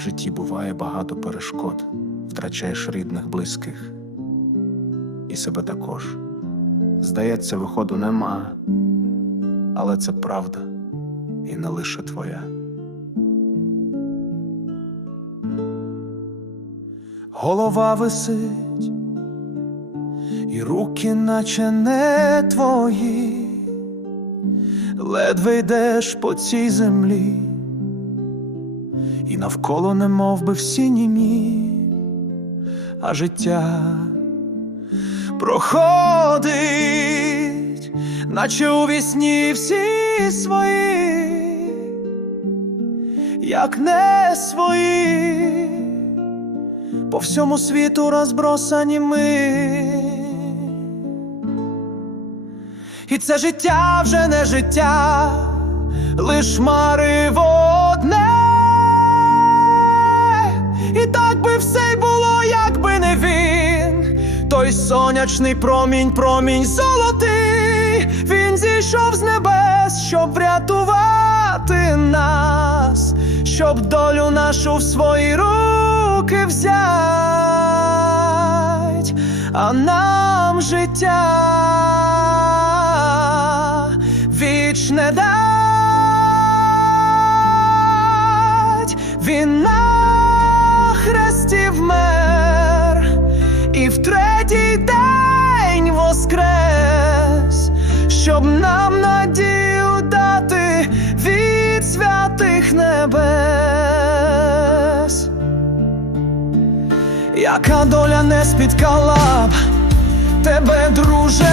житті буває багато перешкод, втрачаєш рідних, близьких. І себе також. Здається, виходу нема, але це правда. І не лише твоя. Голова висить, і руки, наче не твої, ледве йдеш по цій землі, і навколо не мов би всі німі, а життя проходить, наче у вісні всі свої, як не свої по всьому світу розбросані ми. І це життя вже не життя, лиш мари сонячний промінь, промінь золотий. Він зійшов з небес, щоб врятувати нас, щоб долю нашу в свої руки взять, а нам життя вічне дать. Він в третій день воскрес, щоб нам надію дати від святих небес. Яка доля не спіткала б тебе, друже.